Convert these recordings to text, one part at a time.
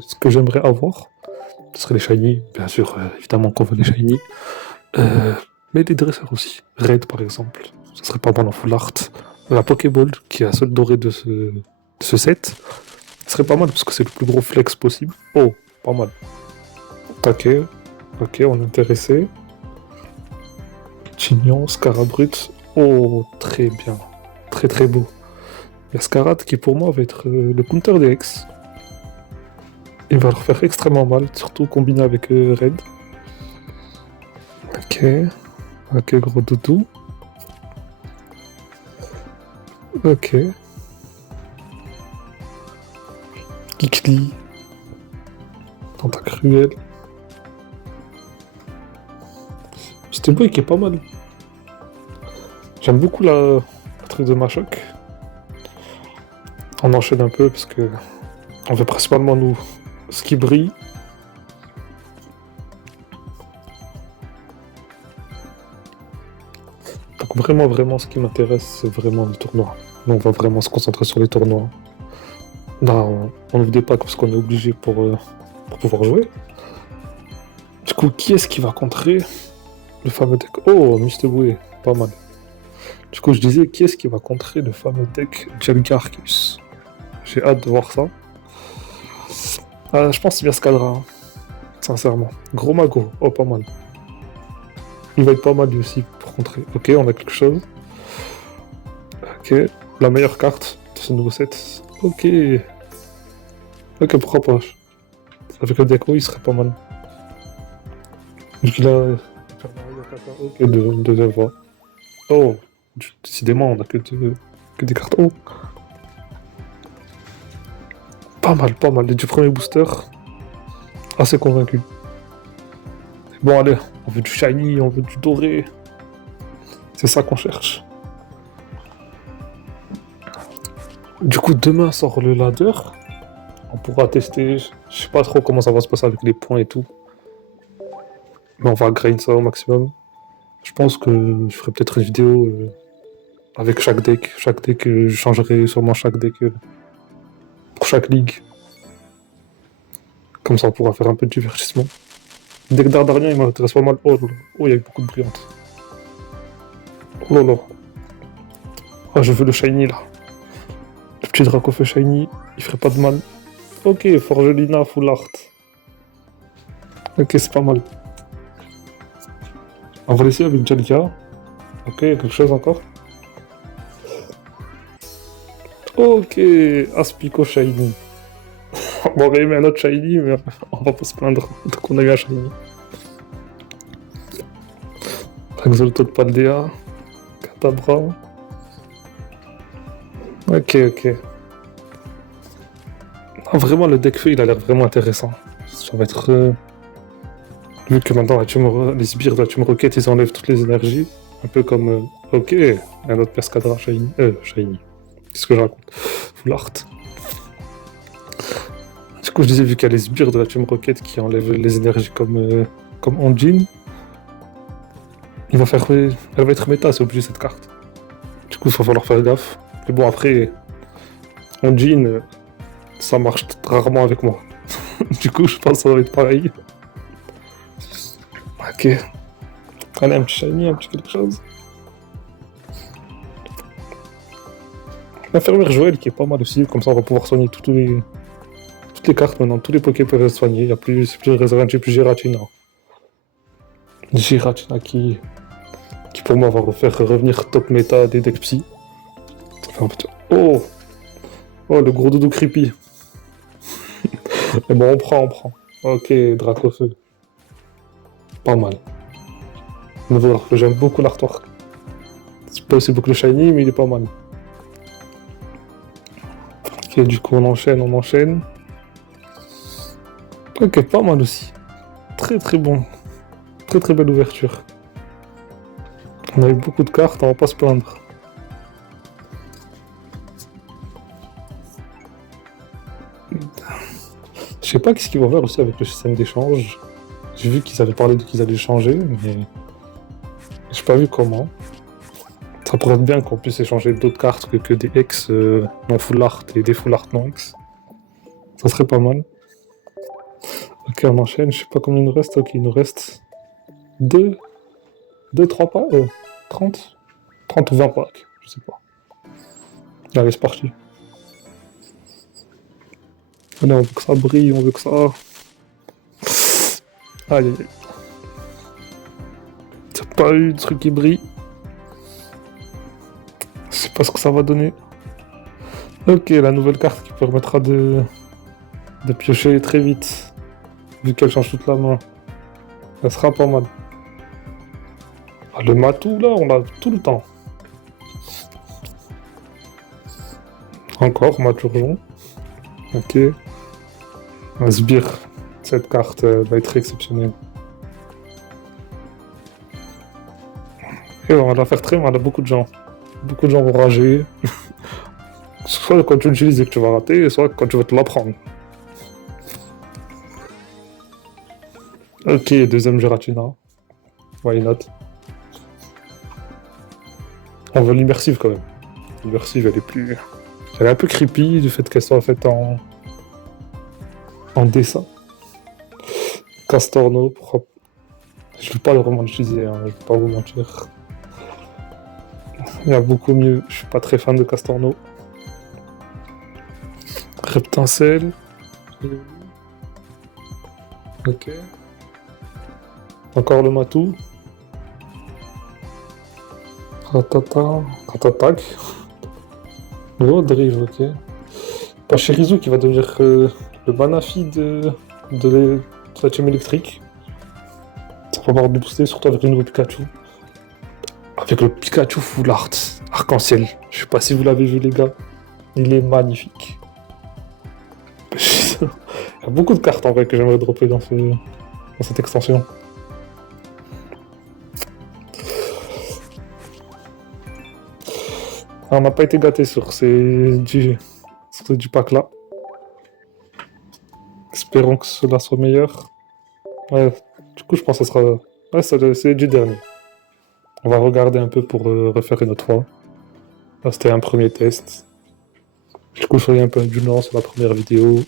Ce que j'aimerais avoir, ce serait les shiny, bien sûr, évidemment qu'on veut les shiny. Euh, mais des dresseurs aussi. Raid par exemple, ce serait pas mal en full art. La Pokéball, qui est la seule dorée de ce set, ce serait pas mal parce que c'est le plus gros flex possible. Oh, pas mal. Ok, ok, on est intéressé. Chignon, Scarabrut. Oh, très bien. Très très beau. Il y a Scarad qui pour moi va être le counter des Hex. Il va leur faire extrêmement mal, surtout combiné avec Red. Ok, ok, gros doudou. Ok. Kikli. Tentacruel. C'était boy qui est pas mal. J'aime beaucoup le truc de Machoc. On enchaîne un peu parce que on veut principalement nous ce qui brille. Donc vraiment ce qui m'intéresse c'est vraiment le tournoi. Nous on va vraiment se concentrer sur les tournois. Là on ouvre des packs parce qu'on est obligé pour pouvoir jouer. Du coup qui est-ce qui va contrer le fameux deck? Oh Mr. Boué, pas mal. Du coup je disais qui est-ce qui va contrer le fameux deck Jelgarcus? J'ai hâte de voir ça. Je pense que c'est bien Scadra, hein, sincèrement. Gros mago, oh pas mal. Il va être pas mal lui aussi pour contrer. Ok, on a quelque chose. Ok, la meilleure carte de ce nouveau set. Ok. Ok, pourquoi pas. Avec le deck, oui, il serait pas mal. Vu qu'il a... Ok, deuxième voie. Oh, décidément, on a que des cartes. Oh, pas mal, pas mal. Les deux premiers boosters, assez convaincu. Bon, allez, on veut du shiny, on veut du doré. C'est ça qu'on cherche. Du coup, demain sort le ladder. On pourra tester. Je sais pas trop comment ça va se passer avec les points et tout. Mais on va grind ça au maximum. Je pense que je ferai peut-être une vidéo avec chaque deck. Chaque deck, je changerai sûrement chaque deck pour chaque ligue. Comme ça, on pourra faire un peu de divertissement. Le deck d'Ardarien, il m'intéresse pas mal. Oh là là. Oh, il y a eu beaucoup de brillantes. Oh là là. Ah, je veux le shiny là. Le petit Dracofeu shiny, il ferait pas de mal. Ok, Forgelina, full art. Ok, c'est pas mal. On va laisser avec Jalika. Ok, quelque chose encore. Ok, Aspico shiny. On aurait aimé un autre shiny, mais on va pas se plaindre qu'on a eu un shiny. Exolto de Paldea. Katabra. Ok, ok. Ah, vraiment, le deck feu, il a l'air vraiment intéressant. Ça va être... Vu que maintenant, les sbires de la Team Rocket, ils enlèvent toutes les énergies. Un peu comme... Ok, un autre Pescadra shiny. Shiny. Qu'est-ce que je raconte? Full art. Du coup, je disais, vu qu'il y a les sbires de la Team Rocket qui enlèvent les énergies comme Onjin, elle va être méta, c'est obligé cette carte. Du coup, il va falloir faire gaffe. Mais bon, après, Onjin, ça marche rarement avec moi. Du coup, je pense que ça va être pareil. Ok. Allez, un petit shiny, un petit quelque chose. L'infirmière Joël qui est pas mal aussi, comme ça on va pouvoir soigner toutes les cartes maintenant, tous les Poké peuvent être soignés, c'est plus Reservoir, plus Giratina. Giratina qui pour moi va refaire revenir top méta des decks psy. Oh! Oh, le gros doudou creepy. Mais bon, on prend. Ok, Dracofeu. Pas mal. J'aime beaucoup l'artwork. C'est pas aussi beau que le shiny, mais il est pas mal. Ok, du coup on enchaîne. Ok, pas mal aussi. Très très bon. Très très belle ouverture. On a eu beaucoup de cartes, on va pas se plaindre. Je sais pas qu'est-ce qu'ils vont faire aussi avec le système d'échange. J'ai vu qu'ils avaient parlé qu'ils allaient changer, mais j'ai pas vu comment. Ça pourrait être bien qu'on puisse échanger d'autres cartes que des X non full art et des full art non X. Ça serait pas mal. Ok, on enchaîne. Je sais pas combien il nous reste. Ok, il nous reste 2, 3 packs. 30 30 ou 20 packs. Je sais pas. Allez, c'est parti. Allez, on veut que ça brille, on veut que ça. Aïe aïe aïe. T'as pas eu de truc qui brille. Je sais pas ce que ça va donner. Ok, la nouvelle carte qui permettra de piocher très vite. Vu qu'elle change toute la main. Ça sera pas mal. Ah, le matou, là, on l'a tout le temps. Encore, maturgeon. Ok. Un sbire. Cette carte va être exceptionnelle. Et on va la faire très mal à beaucoup de gens. Beaucoup de gens vont rager. Soit quand tu l'utilises et que tu vas rater, soit quand tu vas te l'apprendre. Ok, deuxième Giratina. Why not? On veut l'immersive quand même. L'immersive, elle est plus... Elle est un peu creepy du fait qu'elle soit faite en dessin. Castorno, propre. Je ne vais pas vraiment l'utiliser, hein, je ne vais pas vous mentir. Il y a beaucoup mieux. Je suis pas très fan de Castorno. Reptincelle. Ok. Encore le matou. Ratatac. Drive, ok. Pachirisu qui va devenir le Banafi de la team électrique. Ça va pouvoir booster, surtout avec le nouveau Pikachu. Avec le Pikachu Full Art, arc-en-ciel. Je sais pas si vous l'avez vu les gars. Il est magnifique. Il y a beaucoup de cartes en vrai que j'aimerais dropper dans cette extension. Ah, on n'a pas été gâté sur ces du pack là. Espérons que cela soit meilleur. Ouais, du coup je pense que ce sera... Ouais, c'est du dernier. On va regarder un peu pour refaire une autre fois. Là c'était un premier test. Du coup je ferai un peu du lent sur la première vidéo.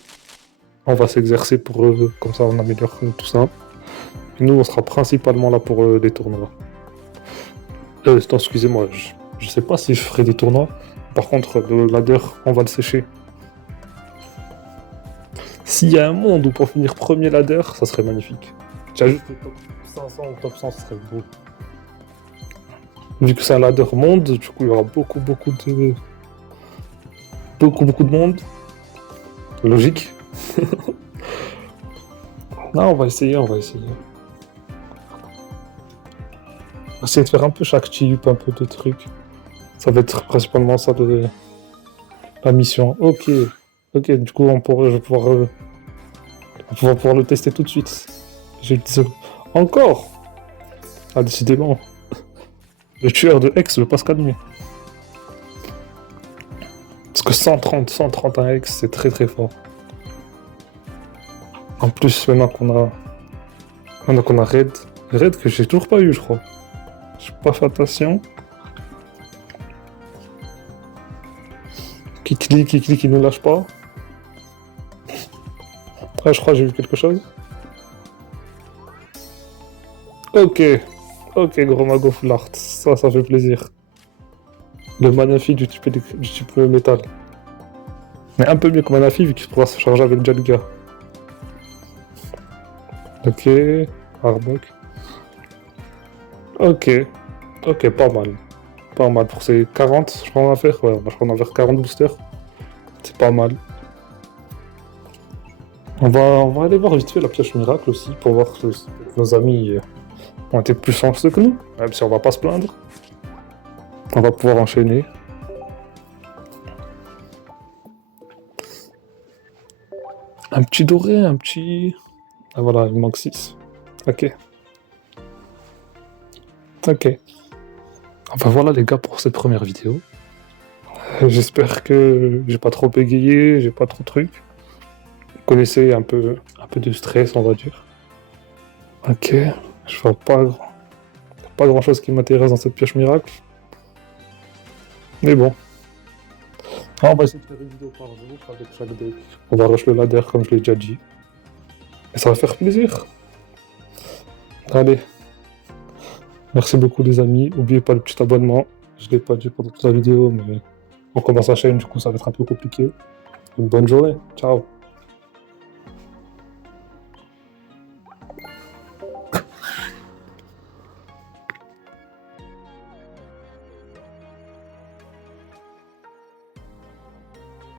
On va s'exercer pour comme ça on améliore tout ça. Et nous on sera principalement là pour les tournois. Attends, excusez-moi, je sais pas si je ferai des tournois. Par contre le ladder on va le sécher. S'il y a un monde où pour finir premier ladder, ça serait magnifique. Déjà juste le top 500 ou top 100, ça serait beau. Vu que c'est un ladder monde, du coup il y aura beaucoup de monde. Logique. Non, on va essayer. On va essayer de faire un peu chaque type, un peu de trucs. Ça va être principalement ça de la mission. Ok, du coup je vais pouvoir le tester tout de suite. J'ai dit encore. Ah, décidément. Le tueur de Hex veut pas se calmer. Parce que 130 un Hex, c'est très très fort. En plus, maintenant qu'on a Red que j'ai toujours pas eu, je crois. J'ai pas fait attention. Qui clique, il ne lâche pas. Ah, je crois que j'ai vu quelque chose. Ok, gros mago full art, ça fait plaisir. Le Manafi du type métal. Mais un peu mieux que Manafi vu qu'il pourra se charger avec Jalga. Ok, Arbok. Ok, pas mal. Pas mal pour ces 40, je crois qu'on va faire. Ouais, je crois qu'on va faire 40 boosters. C'est pas mal. On va aller voir vite fait la pioche miracle aussi pour voir si nos amis ont été plus chanceux que nous. Même si on va pas se plaindre. On va pouvoir enchaîner. Un petit doré, un petit... Ah voilà, il me manque 6. Ok. Enfin voilà les gars pour cette première vidéo. J'espère que j'ai pas trop bégayé, j'ai pas trop de trucs. Vous connaissez un peu de stress on va dire. Ok, je vois pas grand chose qui m'intéresse dans cette pioche miracle. Mais bon. On va essayer de faire une vidéo par jour avec chaque deck. On va rush le ladder comme je l'ai déjà dit. Et ça va faire plaisir. Allez, merci beaucoup les amis. N'oubliez pas le petit abonnement. Je ne l'ai pas dit pendant toute la vidéo, mais on commence la chaîne, du coup ça va être un peu compliqué. Une bonne journée. Ciao.